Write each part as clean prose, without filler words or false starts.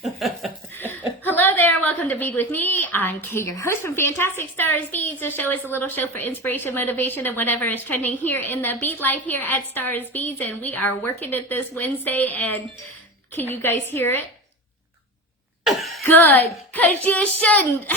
Hello there, welcome to Bead with me. I'm Kay, your host from Fantastic Stars Beads. The show is a little show for inspiration, motivation, and whatever is trending here in the bead life here at Stars Beads. And we are working it this Wednesday, and can you guys hear it? Good, because you shouldn't.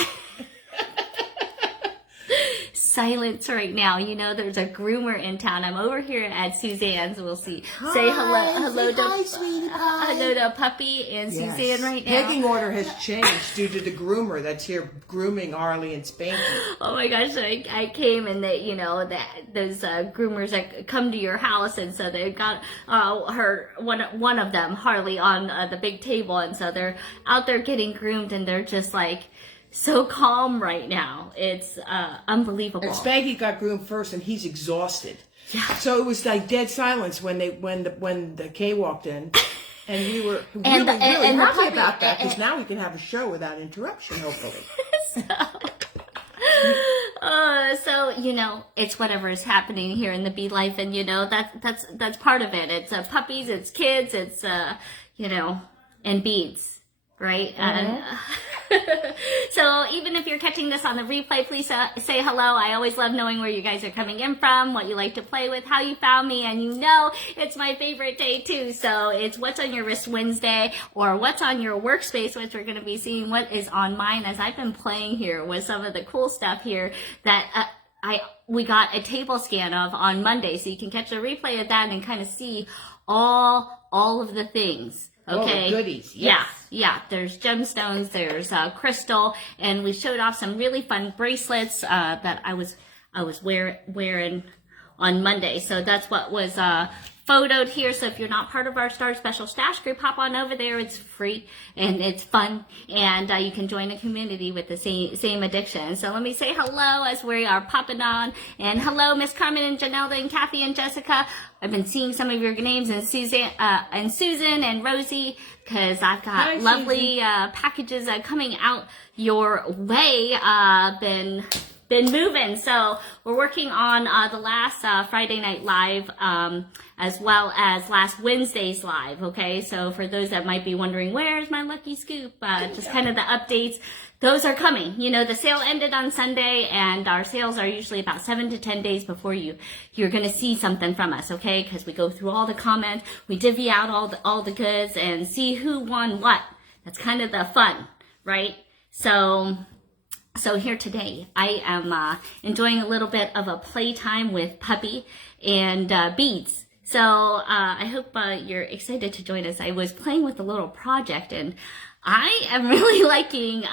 Silence right now. You know, there's a groomer in town. I'm over here at Suzanne's. We'll see. Hi, say hello hi, sweetie pie. hello to Puppy and Yes. Suzanne right now. Pecking order has changed due to the groomer that's here grooming Arlie and Spanky. Oh my gosh, I came and they, you know, that those groomers that come to your house, and so they got one of them, Harley, on the big table, and so they're out there getting groomed, and they're just like so calm right now. It's unbelievable. And Spanky got groomed first, and he's exhausted. Yeah. So it was like dead silence when the Kay walked in, and we were really happy about that because now we can have a show without interruption, hopefully. So you know, it's whatever is happening here in the bee life, and you know that's part of it. It's puppies, it's kids, it's you know, and beads, right? So even if you're catching this on the replay, please say hello. I always love knowing where you guys are coming in from, what you like to play with, how you found me, and you know it's my favorite day too. So it's What's on Your Wrist Wednesday, or What's on Your Workspace, which we're going to be seeing what is on mine as I've been playing here with some of the cool stuff here that we got a table scan of on Monday, so you can catch a replay of that and kind of see all of the things. Okay. Oh, goodies. Yes. Yeah. There's gemstones, there's crystal, and we showed off some really fun bracelets that I was wearing on Monday. So that's what was photoed here. So if you're not part of our Star Special Stash group, hop on over there. It's free and it's fun, and you can join a community with the same addiction. So let me say hello as we are popping on, and hello Miss Carmen and Janelda and Kathy and Jessica. I've been seeing some of your names, and Suzanne and Rosie, because I've got lovely packages coming out your way. Been moving. So we're working on the last Friday Night Live, as well as last Wednesday's live. Okay, so for those that might be wondering, where's my lucky scoop? Just kind of the updates. Those are coming. You know, the sale ended on Sunday, and our sales are usually about 7 to 10 days before you're going to see something from us, okay? Because we go through all the comments, we divvy out all the goods, and see who won what. That's kind of the fun, right? So here today, I am enjoying a little bit of a playtime with Puppy and beads. So I hope you're excited to join us. I was playing with a little project, and I am really liking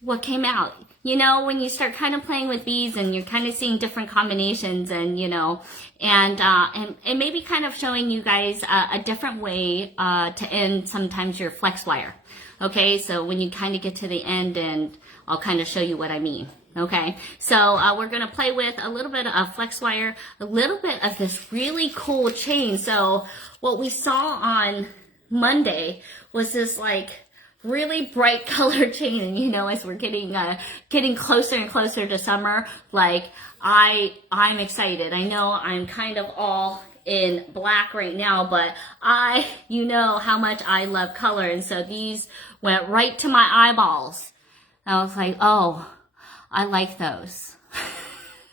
what came out. You know, when you start kind of playing with beads and you're kind of seeing different combinations, and you know, and maybe kind of showing you guys a different way to end sometimes your flex wire. Okay, so when you kind of get to the end, and I'll kind of show you what I mean. Okay, so we're going to play with a little bit of flex wire, a little bit of this really cool chain. So what we saw on Monday was this like really bright colored chain, and you know, as we're getting closer and closer to summer, like I'm excited. I know I'm kind of all in black right now, but you know how much I love color, and so these went right to my eyeballs. I was like, oh, I like those.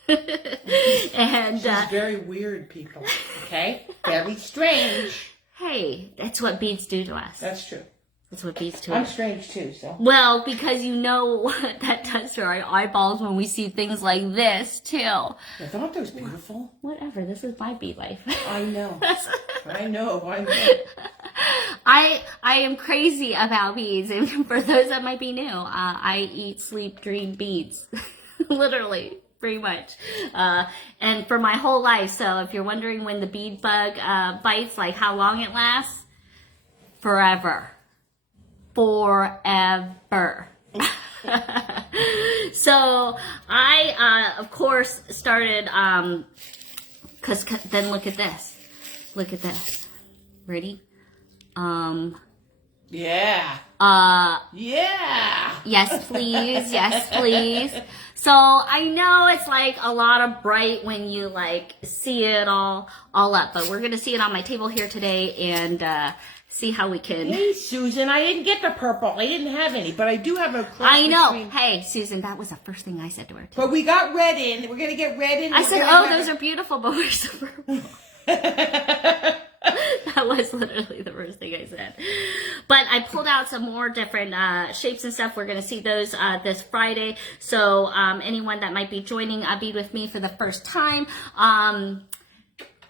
And she's very weird, people. Okay, very strange. Hey, that's what beads do to us. That's true. That's what beads do. I'm strange too, so. Well, because you know what that does to our eyeballs when we see things like this too. Yeah, aren't those beautiful? Whatever. This is my bead life. I know. I know. I am crazy about beads, and for those that might be new, I eat, sleep, dream beads, literally, pretty much, and for my whole life. So if you're wondering when the bead bug bites, like how long it lasts, forever. So I, of course, started, cause then look at this. Ready? Yeah. Yeah. Yes, please. Yes, please. So I know it's like a lot of bright when you like see it all up, but we're going to see it on my table here today and see how we can. Hey, Susan, I didn't get the purple. I didn't have any, but I do have a cross I know. between... Hey, Susan, that was the first thing I said to her. But we got red in. We're going to get red in. I said, oh, those are beautiful, but where's the purple? That was literally the first thing I said. But I pulled out some more different shapes and stuff. We're going to see those this Friday. So anyone that might be joining Bead with me for the first time,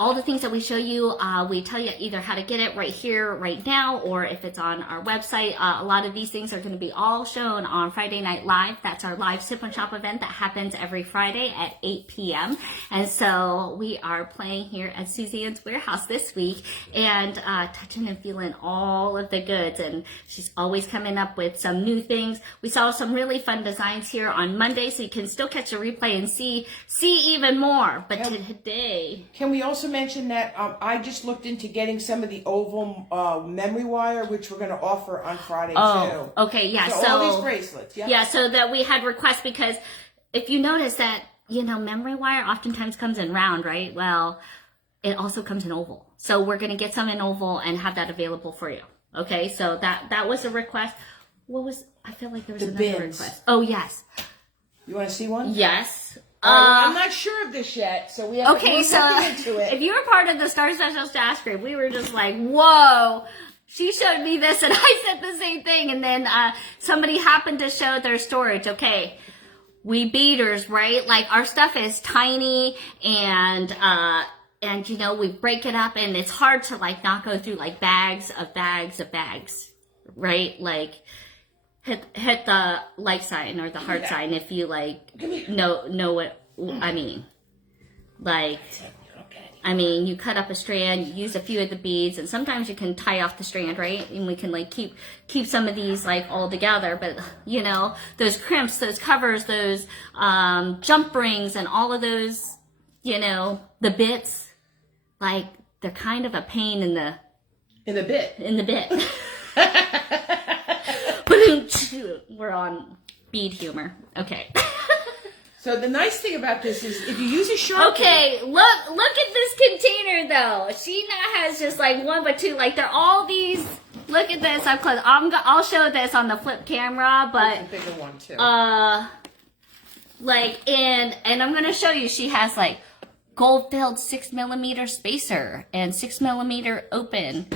all the things that we show you, we tell you either how to get it right here, right now, or if it's on our website. A lot of these things are going to be all shown on Friday Night Live. That's our live Sip and Shop event that happens every Friday at 8 p.m. And so we are playing here at Suzanne's warehouse this week and touching and feeling all of the goods. And she's always coming up with some new things. We saw some really fun designs here on Monday, so you can still catch a replay and see even more. But today... Can we also mention that I just looked into getting some of the oval memory wire, which we're going to offer on Friday too. Okay, yeah. So all these bracelets, yeah. Yeah, so that we had requests because if you notice that, memory wire oftentimes comes in round, right? Well, it also comes in oval. So we're going to get some in oval and have that available for you. Okay, so that was a request. I feel like there was another request. Oh, yes. You want to see one? Yes. I'm not sure of this yet, so we have okay, to look into it. If you were part of the Star Special Stash Group, we were just like, whoa. She showed me this and I said the same thing. And then somebody happened to show their storage. Okay, we beaders, right? Like our stuff is tiny and we break it up and it's hard to like not go through like bags of bags, right? Like hit the like sign or the heart sign if you like know what I mean. Like, you cut up a strand, you use a few of the beads, and sometimes you can tie off the strand, right? And we can like keep some of these like all together. But those crimps, those covers, those jump rings, and all of those, the bits, like they're kind of a pain in the bit. We're on bead humor. Okay. So the nice thing about this is if you use a Sharpie... Okay, look at this container though. She now has just like one but two. Like they're all these... Look at this up close. I'll show this on the flip camera, but... There's a bigger one too. And I'm going to show you, she has like gold-filled 6mm spacer and 6mm open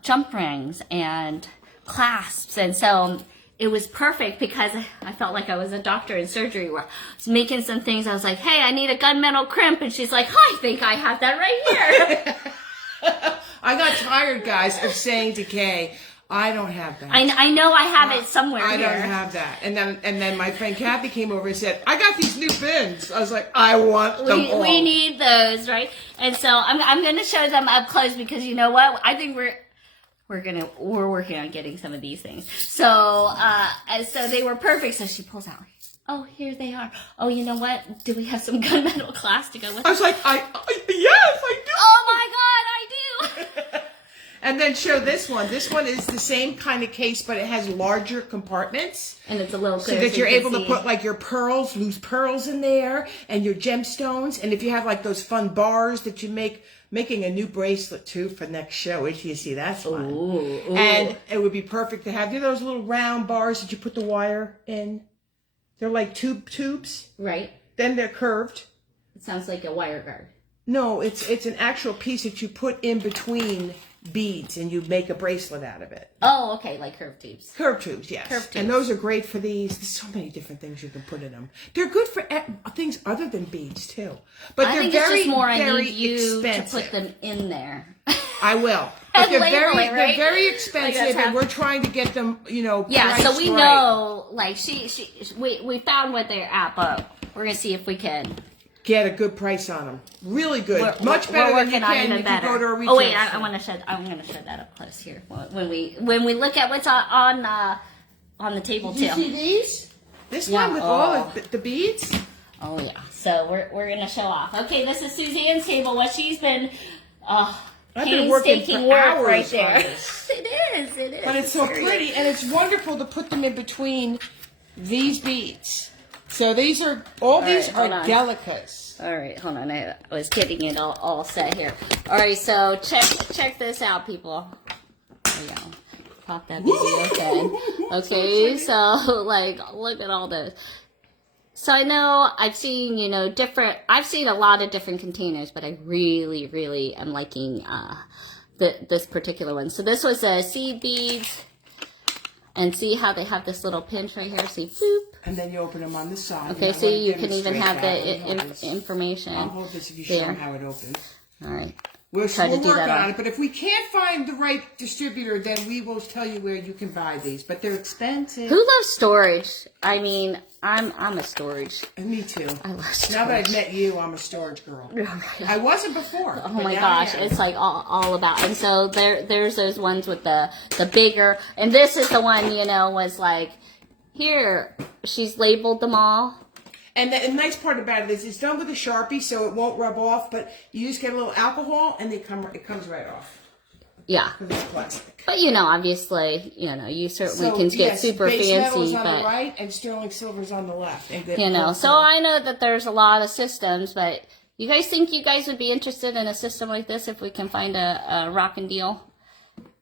jump rings and clasps. And so it was perfect because I felt like I was a doctor in surgery where I was making some things. I was like, hey, I need a gunmetal crimp. And she's like, I think I have that right here. I got tired, guys, of saying to Kay, I don't have that. I know I have it somewhere I here. don't have that. And then my friend Kathy came over and said, I got these new bins. I was like, I want them all. We need those, right? And so I'm going to show them up close because you know what? I think we're working on getting some of these things. So they were perfect. So she pulls out. Oh, here they are. Oh, you know what? Do we have some gunmetal class to go with? I was like, yes, I do. Oh my God, I do. And then show this one. This one is the same kind of case, but it has larger compartments. And it's a little clearer. So that you're able to put like your pearls, loose pearls in there, and your gemstones. And if you have like those fun bars that you making a new bracelet too for next show. Wait till you see that's fun. Ooh. And it would be perfect to have those little round bars that you put the wire in. They're like tubes. Right. Then they're curved. It sounds like a wire guard. No, it's an actual piece that you put in between beads and you make a bracelet out of it. Oh, okay, like curved tubes. Curved tubes, yes. Curved tubes. And those are great for these. There's so many different things you can put in them. They're good for things other than beads too. But I they're think very, it's just more very I need you expensive. to put them in there. I will. But they're right? very expensive, and we're trying to get them, Yeah, so we right. know, like we found what they're at, but we're gonna see if we can get a good price on them. Really good, much better than you can if you go to a retail. Oh wait, I'm gonna show that up close here when we look at what's on the table too. Did you see these? This one with all of the beads. Oh yeah. So we're gonna show off. Okay, this is Suzanne's table. What she's been. I've been working for hours right there. on this. It is. But it's so pretty, and it's wonderful to put them in between these beads. So these are delicates. All right, hold on. I was getting it all set here. All right, so check this out, people. we go. Pop that baby open. Okay, so like, look at all this. So I know I've seen, you know, I've seen a lot of different containers, but I really, really am liking this particular one. So this was a seed beads, and see how they have this little pinch right here. See, boop. And then you open them on the side. Okay, so you can even have the information. I'll hold this if you show them how it opens. All right. We're working on it, but if we can't find the right distributor, then we will tell you where you can buy these. But they're expensive. Who loves storage? I mean, I'm a storage. And me too. I love storage. Now that I've met you, I'm a storage girl. I wasn't before. Oh my gosh, it's like all about. And so there's those ones with the bigger, and this is the one, you know, was like, here, she's labeled them all. And the nice part about it is it's done with a Sharpie, so it won't rub off, but you just get a little alcohol, and it comes right off. Yeah. Because it's plastic. But, you know, obviously, you know, you certainly can get super base fancy. Metal's on but, the right, and sterling silver's on the left. And you know, so I know that there's a lot of systems, but you guys think you guys would be interested in a system like this if we can find a rockin' deal?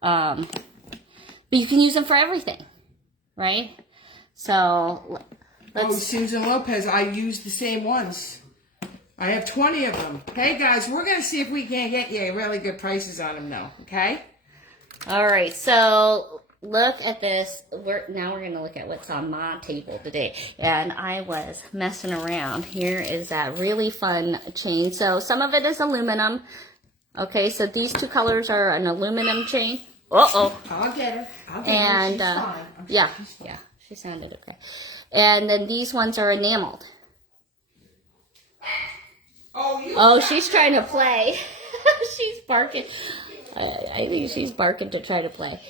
But you can use them for everything, right? So... Susan Lopez, I use the same ones. I have 20 of them. Hey, guys, we're going to see if we can get you really good prices on them, though, okay? All right, so look at this. Now we're going to look at what's on my table today. And I was messing around. Here is that really fun chain. So some of it is aluminum. Okay, so these two colors are an aluminum chain. Uh-oh. I'll get her. And, she's fine. yeah, she sounded okay. And then these ones are enameled. Oh, she's trying to play. She's barking. I think she's barking to try to play.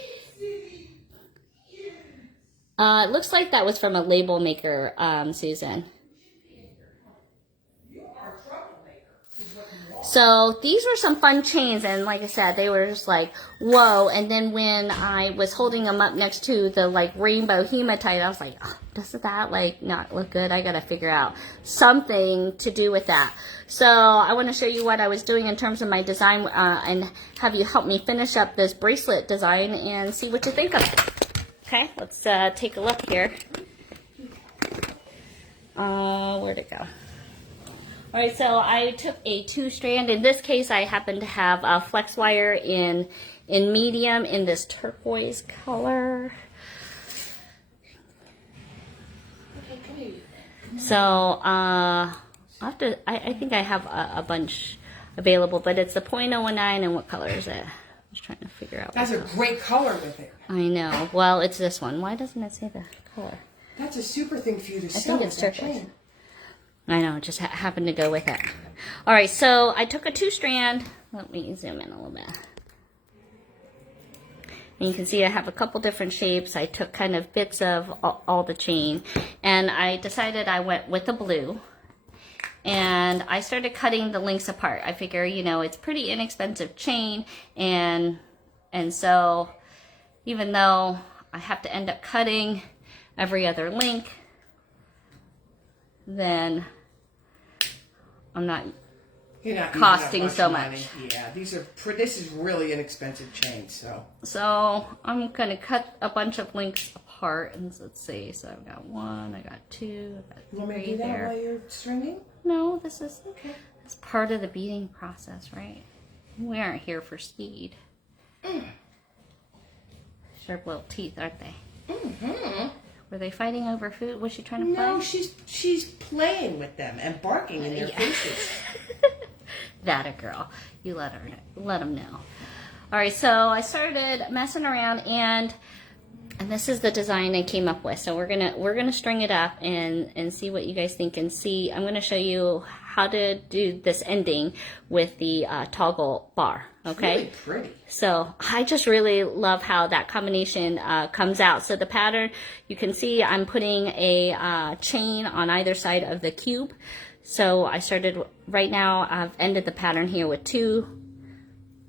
It looks like that was from a label maker, Suzanne. So these were some fun chains, and like I said, they were just like, whoa. And then when I was holding them up next to the like Rainbow Hematite, I was like, oh, doesn't that like not look good? I gotta figure out something to do with that. So I want to show you what I was doing in terms of my design, and have you help me finish up this bracelet design and see what you think of it. Okay, let's take a look here. Where'd it go? All right, so I took a 2-strand. In this case, I happen to have a flexwire in medium in this turquoise color. So I think I have a bunch available, but it's the .019, and what color is it? I was trying to figure out. That's a great color with it. I know. Well, it's this one. Why doesn't it say the color? That's a super thing for you to sell. I think it's turquoise. Chain. I know, just happened to go with it. All right, so I took a 2-strand. Let me zoom in a little bit. And you can see I have a couple different shapes. I took kind of bits of all the chain, and I decided I went with the blue. And I started cutting the links apart. I figure, you know, it's pretty inexpensive chain, and so even though I have to end up cutting every other link, then I'm not costing so much. Yeah, this is really inexpensive chain, so I'm gonna cut a bunch of links apart, and let's see. So I've got 1, I got 2, I got 3 You want me to do that while you're stringing? No, this is part of the beading process, right? We aren't here for speed. Sharp little teeth, aren't they? Mm-hmm. Were they fighting over food? Was she trying to play? No, she's playing with them and barking in their faces. That a girl. You let them know. All right, so I started messing around, and this is the design I came up with. So we're gonna string it up and see what you guys think, and see. I'm gonna show you how to do this ending with the toggle bar. Okay. It's really pretty. So I just really love how that combination comes out. So the pattern, you can see I'm putting a chain on either side of the cube. So I started, right now I've ended the pattern here with two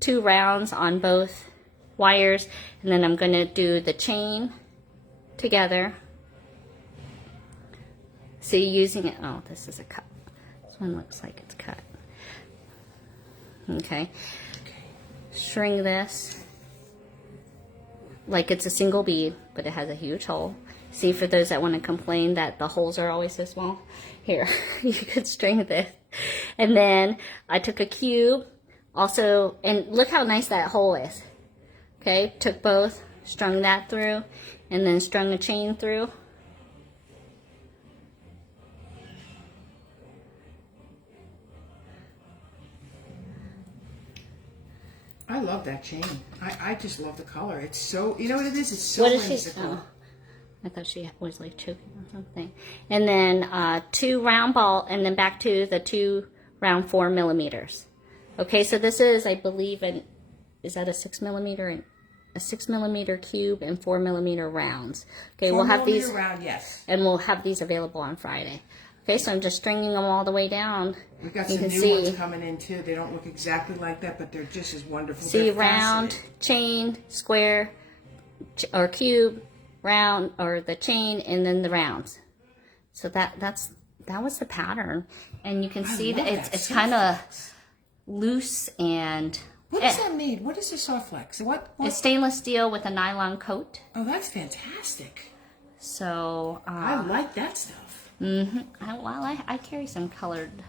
rounds on both wires, and then I'm going to do the chain together. See, using it, oh, this is a cut. This one looks like it's cut. Okay. String this like it's a single bead, but it has a huge hole. See, for those that want to complain that the holes are always so small, here, you could string this. And then I took a cube also, and look how nice that hole is. Okay, took both, strung that through, and then strung a chain through. I love that chain. I just love the color. It's so, you know what it is? It's so What is she? whimsical. Oh, I thought she was like choking on something. And then 2 round ball, and then back to the 2 round 4 millimeters. Okay, so this is, I believe, is that a 6 millimeter and a 6 millimeter cube and 4 millimeter rounds. Okay, we'll have these round, yes. and we'll have these available on Friday. Okay, so I'm just stringing them all the way down. We've got You some can new see. ones coming in too. They don't look exactly like that, but they're just as wonderful. See, They're round, fascinating. chain, square, or cube, round, or the chain, and then the rounds. So that was the pattern, and you can see love that that. it's So kind of loose and What is that made? What is the soft flex? What? it's stainless steel with a nylon coat. Oh, that's fantastic. So I like that stuff. I carry some colored.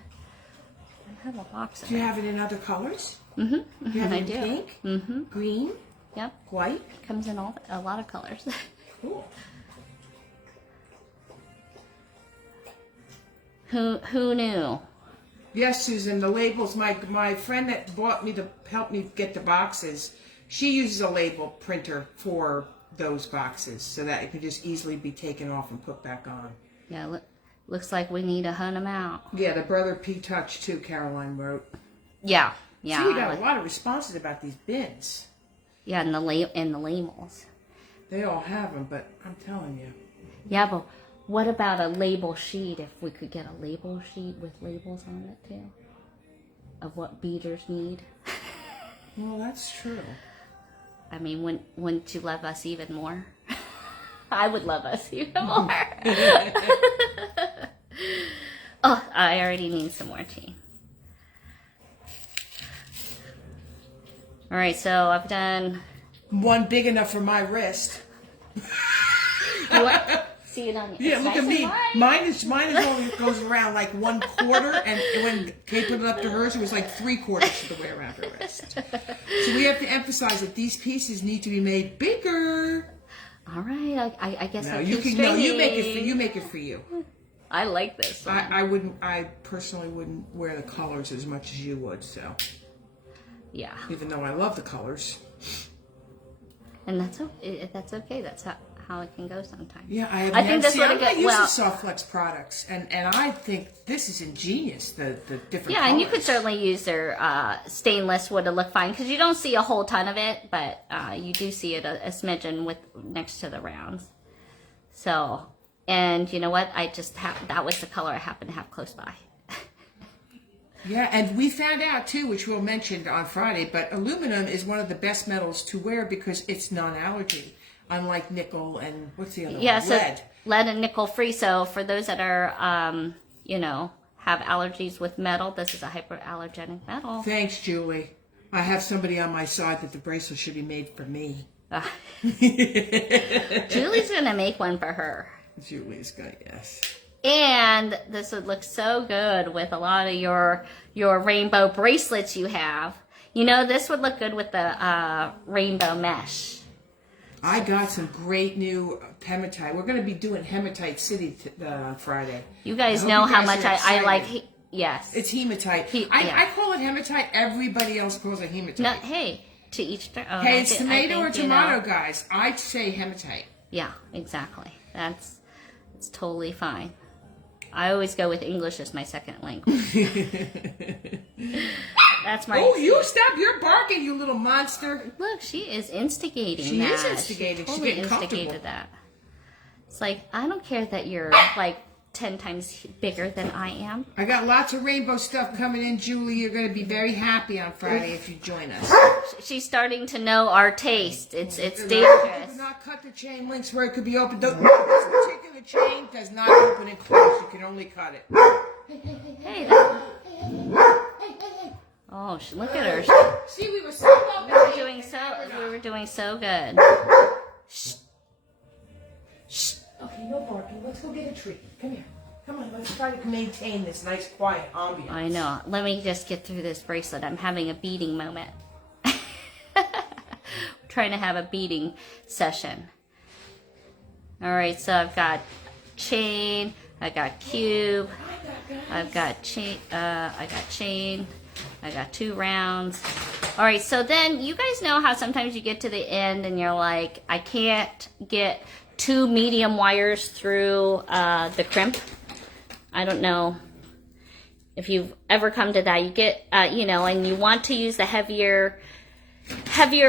I have a box of Do you it. have it in other colors? Mm-hmm. You have I it do. in pink, Mm-hmm. green, Yep. white. Comes in a lot of colors. Cool. Who knew? Yes, Susan, the labels, my friend that bought me helped me get the boxes, she uses a label printer for those boxes so that it can just easily be taken off and put back on. Yeah, looks like we need to hunt them out. Yeah, the Brother P Touch too, Caroline wrote. Yeah. See, we got a lot of responses about these bins. Yeah, and the labels. They all have them, but I'm telling you. Yeah, but what about a label sheet? If we could get a label sheet with labels on it too, of what beaders need. Well, that's true. I mean, wouldn't you love us even more? I would love us even more. Oh, I already need some more tea. All right, so I've done. One big enough for my wrist. What? See it on you. Yeah, It's look nice at me. and wide. Mine is only goes around like 1/4, and when Kate put it up to hers, it was like 3/4 of the way around her wrist. So we have to emphasize that these pieces need to be made bigger. All right, I guess No, I'll you keep can. No, you stringing. make it for you. I like this one. I personally wouldn't wear the colors as much as you would. So Yeah, even though I love the colors. and that's okay. That's okay. That's how it can go sometimes. Yeah, I think this would I'm not get used well. to Soft Flex products, and I think this is ingenious. The different. Yeah, and you could colors. certainly use their stainless wood to look fine because you don't see a whole ton of it, but you do see it a smidgen with next to the rounds. So, and you know what? That was the color I happened to have close by. Yeah, and we found out too, which we'll mention on Friday, but aluminum is one of the best metals to wear because it's non-allergy, unlike nickel and what's the other Yeah, one? so Lead. lead and nickel free. So for those that are, have allergies with metal, this is a hyperallergenic metal. Thanks, Julie. I have somebody on my side that the bracelet should be made for me. Julie's gonna make one for her. Julie's gonna, yes. And this would look so good with a lot of your rainbow bracelets you have. You know, this would look good with the rainbow mesh. I got some great new hematite. We're going to be doing Hematite City on Friday. You guys I hope know you how guys much are I excited. like. Yes. It's hematite. Yeah. I call it hematite. Everybody else calls it hematite. No, hey, to each their own. Hey, I it's think- tomato or I think, you know, tomato, guys. I'd say hematite. Yeah, exactly. It's totally fine. I always go with English as my second language. That's my. Oh, you stop your barking, you little monster. Look, she is instigating She that. is instigating. She's Totally getting comfortable. instigated that. It's like, I don't care that you're like 10 times bigger than I am. I got lots of rainbow stuff coming in, Julie. You're going to be very happy on Friday if you join us. She's starting to know our taste. It's You do dangerous. not cut the chain links where it could be opened. This particular chain does not open and close. You can only cut it. Hey, that, oh, look at her. See, we were so well We were doing so good. go get a treat. Come here. Come on, let's try to maintain this nice quiet ambiance. I know. Let me just get through this bracelet. I'm having a beading moment. Trying to have a beading session. All right, so I've got chain, I got cube, I've got chain, I got 2 rounds. All right, so then you guys know how sometimes you get to the end and you're like, I can't get 2 medium wires through the crimp. I don't know if you've ever come to that. You get, you know, and you want to use the heavier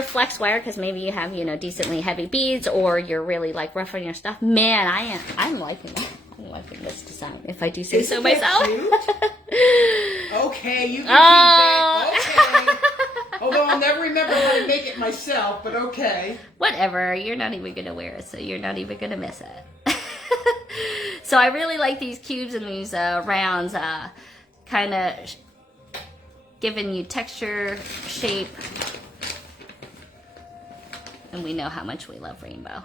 flex wire because maybe you have, you know, decently heavy beads, or you're really like rough on your stuff. Man, I'm liking it. I'm liking this design, if I do say so myself. Okay, you can keep it. Okay. Although I'll never remember how to make it myself, but okay. Whatever. You're not even going to wear it, so you're not even going to miss it. So I really like these cubes and these rounds, kind of giving you texture, shape. And we know how much we love rainbow.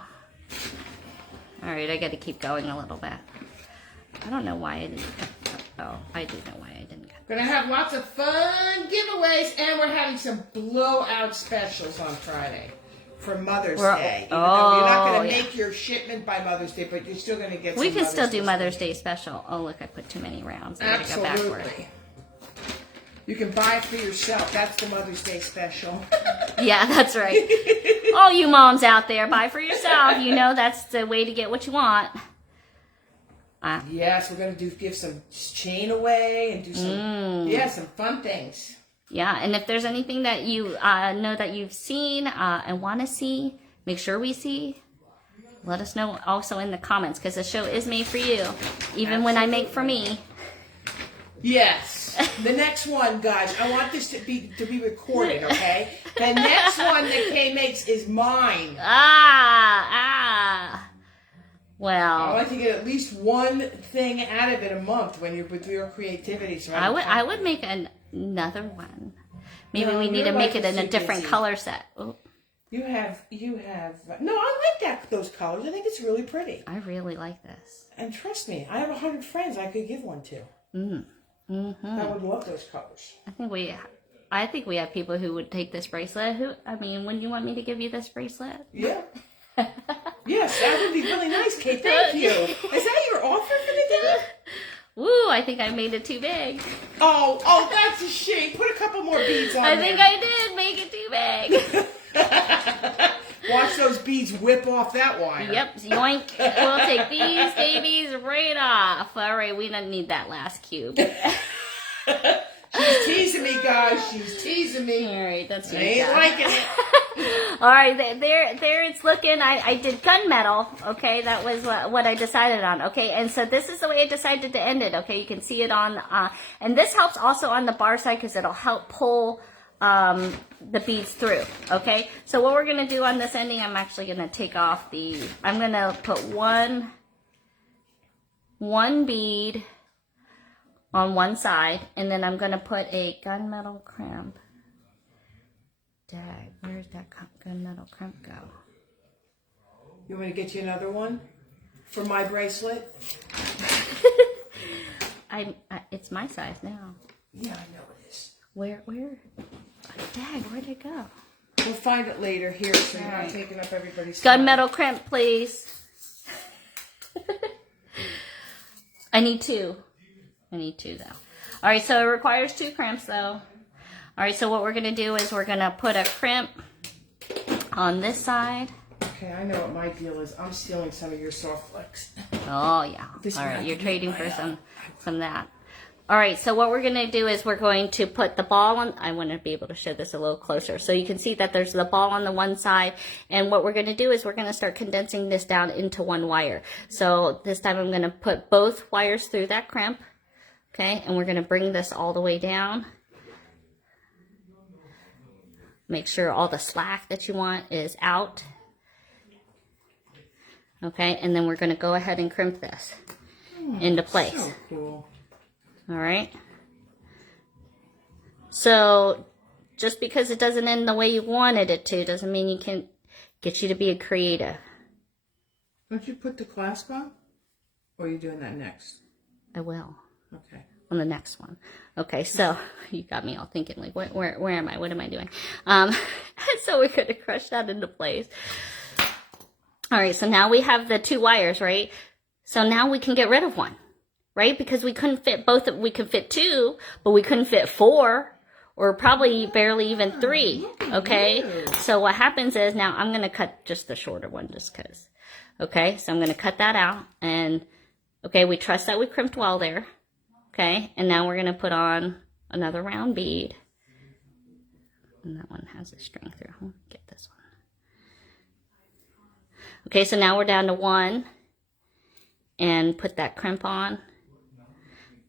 All right, I got to keep going a little bit. I don't know why I didn't cut. Oh, I do know why I didn't cut. Gonna have lots of fun giveaways, and we're having some blowout specials on Friday for Mother's Day. Even though you're not gonna make your shipment by Mother's Day, but you're still gonna get. We some can Mother's still do Day Mother's Day special. Oh, look, I put too many rounds. I gotta go backward. Absolutely. You can buy it for yourself. That's the Mother's Day special. Yeah, that's right. All you moms out there, buy for yourself. You know that's the way to get what you want. Yes, we're gonna give some chain away and do some some fun things. Yeah, and if there's anything that you know that you've seen and want to see, make sure we see. Let us know also in the comments, because the show is made for you, even when I make for me. Yes. The next one, guys, I want this to be recorded, okay? The next one that Kay makes is mine. Well, I like to get at least one thing out of it a month when you're with your creativity. So I would make another one. Maybe we need to make it in a different color set. Oh. You have. No, I like those colors. I think it's really pretty. I really like this. And trust me, I have 100 friends I could give one to. I would love those colors. I think we have people who would take this bracelet. Wouldn't you want me to give you this bracelet? Yeah. Yes, that would be really nice, Kate. Thank you. Is that your offer for the day? Woo, I think I made it too big. Oh, that's a shame. Put a couple more beads on I think I did make it too big. Watch those beads whip off that wire. Yep, yoink. We'll take these babies right off. All right, we don't need that last cube. She's teasing me, guys. She's teasing me. All right, that's I ain't liking it. All right, there it's looking. I did gunmetal. Okay, that was what I decided on. Okay, and so this is the way I decided to end it. Okay, you can see it on, and this helps also on the bar side because it'll help pull the beads through. Okay, so what we're gonna do on this ending, I'm actually gonna take off I'm gonna put one bead on one side, and then I'm gonna put a gunmetal crimp. Dang, where's that gunmetal crimp go? You want me to get you another one for my bracelet? It's my size now. Yeah, I know it is. Where? Dang, where'd it go? We'll find it later here, so you're not taking up everybody's time. Gunmetal crimp, please. I need 2. I need 2 though. All right, so it requires 2 crimps though. All right, so what we're gonna do is we're gonna put a crimp on this side. Okay, I know what my deal is. I'm stealing some of your soft flex. Oh yeah. All right, you're trading for some that. All right, so what we're gonna do is we're going to put the ball on. I want to be able to show this a little closer, so you can see that there's the ball on the one side. And what we're gonna do is we're gonna start condensing this down into one wire. So this time I'm gonna put both wires through that crimp. Okay, and we're gonna bring this all the way down. Make sure all the slack that you want is out. Okay, and then we're going to go ahead and crimp this into place. So cool. All right. So just because it doesn't end the way you wanted it to doesn't mean you can get you to be a creative. Don't you put the clasp on? Or are you doing that next? I will. Okay. On the next one. Okay, so you got me all thinking, like, where am I? What am I doing? So we're going to crush that into place. All right, so now we have the 2 wires, right? So now we can get rid of one, right? Because we couldn't fit both. We could fit 2, but we couldn't fit 4, or probably barely even 3. Okay, so what happens is now I'm going to cut just the shorter one just because. Okay, so I'm going to cut that out. And, okay, we trust that we crimped well there. Okay, and now we're going to put on another round bead. And that one has a string through. I'll get this one. Okay, so now we're down to 1. And put that crimp on.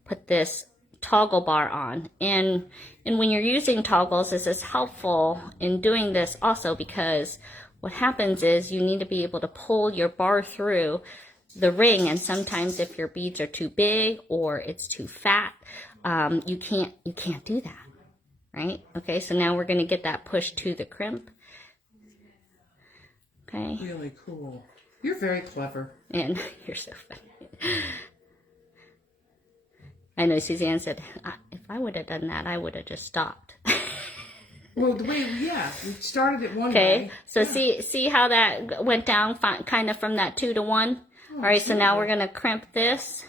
Put this toggle bar on. And when you're using toggles, this is helpful in doing this also, because what happens is you need to be able to pull your bar through the ring, and sometimes if your beads are too big or it's too fat, you can't do that, right? Okay, so now we're going to get that push to the crimp. Okay. Really cool. You're very clever. And you're so funny. I know Suzanne said, if I would have done that, I would have just stopped. Well, the way, yeah, we started it one way. Okay, so see how that went down kind of from that 2 to 1? All right, so now we're going to crimp this.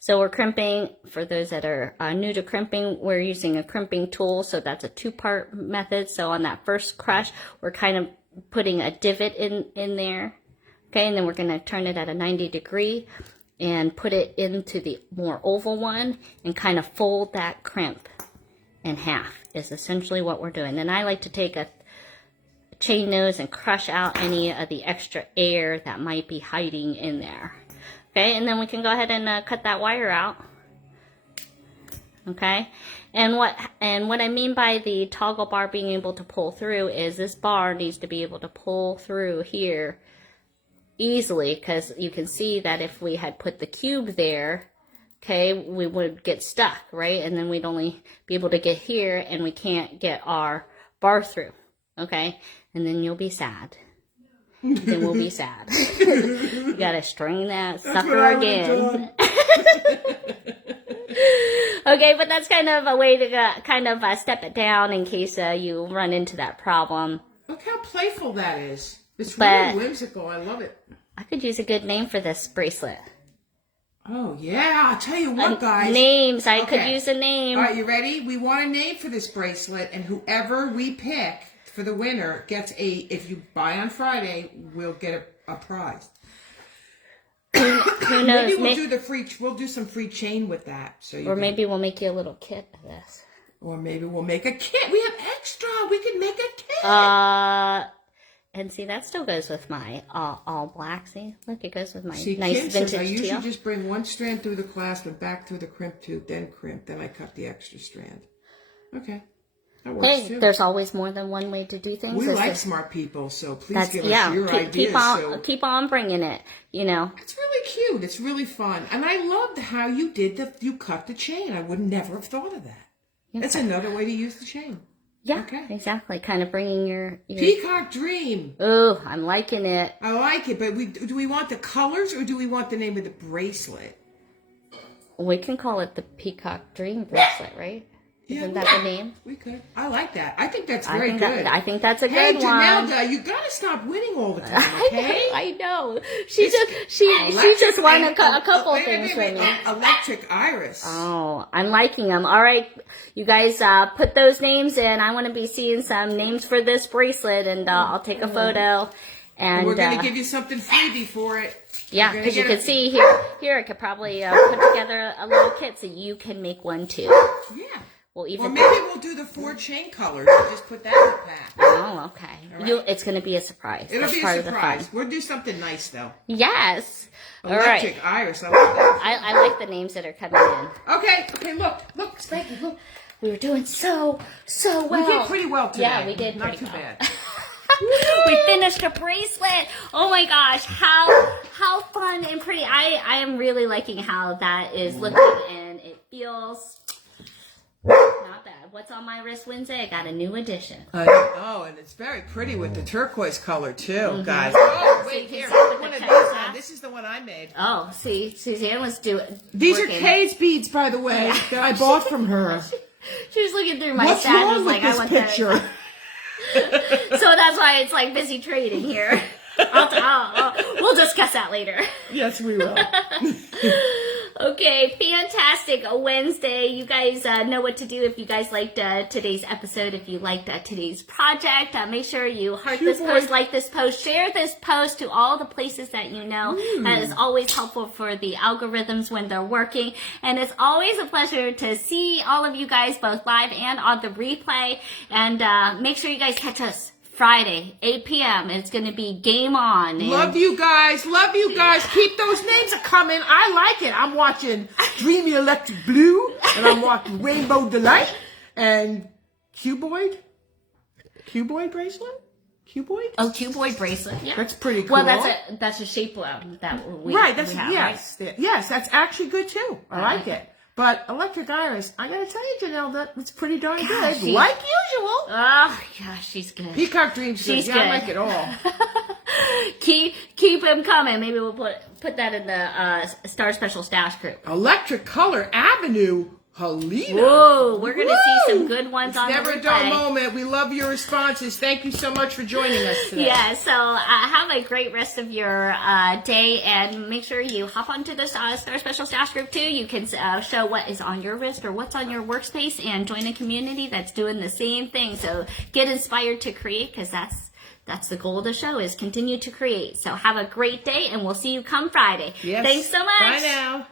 So we're crimping, for those that are new to crimping, we're using a crimping tool. So that's a 2-part method. So on that first crush, we're kind of putting a divot in there. Okay, and then we're going to turn it at a 90 degree and put it into the more oval one and kind of fold that crimp in half is essentially what we're doing. And I like to take a chain nose and crush out any of the extra air that might be hiding in there. Okay, and then we can go ahead and cut that wire out. Okay, and what I mean by the toggle bar being able to pull through is this bar needs to be able to pull through here easily, because you can see that if we had put the cube there, okay, we would get stuck, right? And then we'd only be able to get here, and we can't get our bar through, okay? And then you'll be sad. Then we'll be sad. You gotta string that sucker again. Okay, but that's kind of a way to step it down in case you run into that problem. Look how playful that is. It's really whimsical. I love it. I could use a good name for this bracelet. Oh, yeah. I'll tell you what, guys. Names. I could use a name. All right, you ready? We want a name for this bracelet, and whoever we pick for the winner gets if you buy on Friday, we'll get a prize. Who knows? Maybe we'll do some free chain with that. Maybe we'll make you a little kit of this. Or maybe we'll make a kit. We have extra. We could make a kit. And see, that still goes with my all black. See, look, it goes with my Kim nice says, vintage I usually teal. just bring one strand through the clasp and back through the crimp tube, then crimp, then I cut the extra strand. Okay. That works too. There's always more than one way to do things. We like smart people, so please give us your ideas. Keep on bringing it, you know. It's really cute. It's really fun. And I loved how you you cut the chain. I would never have thought of that. Okay. That's another way to use the chain. Yeah, okay. Exactly. Kind of bringing your Peacock Dream. Oh, I'm liking it. I like it, but do we want the colors or do we want the name of the bracelet? We can call it the Peacock Dream bracelet, right? Isn't that the name? We could. I like that. I think that's very good. I think that's a good one. Hey, Janelda, you gotta stop winning all the time, okay? I know. She just won a couple things for me. Electric Iris. Oh, I'm liking them. All right, you guys, put those names in. I want to be seeing some names for this bracelet, and I'll take a photo. And we're gonna give you something freebie for it. Yeah, because you can see here I could probably put together a little kit so you can make one too. Yeah. Or maybe we'll do the 4 chain colors and just put that in the pack. Oh, okay. Right. It's going to be a surprise. It'll be a surprise. We'll do something nice, though. Yes. Electric Iris. I like that. I like the names that are coming in. Okay, look, Spanky, look. We were doing so well. We did pretty well today. Yeah, we did Not too bad. We finished a bracelet. Oh my gosh, how fun and pretty. I am really liking how that is looking, and it feels not bad. What's on my wrist Wednesday? I got a new addition. Oh, and it's very pretty with the turquoise color too, guys. Oh, wait, here. This is the one I I made. Oh, see, Suzanne was doing. These working. are Kay's beads, by the way, that I bought from her. She was looking through my What's stash. wrong Was with like, this I want picture? So that's why it's like busy trading here. We'll discuss that later. Yes, we will. Okay, fantastic. A Wednesday. You guys know what to do if you guys liked today's episode. If you liked today's project, make sure you heart this post, like this post, share this post to all the places that you know. That is always helpful for the algorithms when they're working. And it's always a pleasure to see all of you guys both live and on the replay. And make sure you guys catch us Friday, 8 p.m. It's going to be game on. And Love you guys. Love you guys. Keep those names coming. I like it. I'm watching Dreamy Electric Blue, and I'm watching Rainbow Delight, and Cuboid bracelet? Cuboid? Oh, Cuboid bracelet. Yeah. That's pretty cool. Well, that's a shape that we Right, that's, we have, yes. right? Yes, that's actually good too. I like it. But Electric Iris, I gotta tell you, Janelle, that it's pretty darn good. she- Like usual. Oh, gosh, she's good. Peacock Dreams good. She's Yeah, I good. like it all. Keep them coming. Maybe we'll put that in the Star Special Stash group. Electric Color Avenue, Helena. Whoa, we're going to see Woo! some good ones It's on never the a dull replay. moment. We love your responses. Thank you so much for joining us today. Yeah, so have a great rest of your day, and make sure you hop onto the Star Special Stash group too. You can show what is on your wrist or what's on your workspace and join a community that's doing the same thing. So get inspired to create, because that's the goal of the show, is continue to create. So have a great day, and we'll see you come Friday. Yes. Thanks so much. Bye now.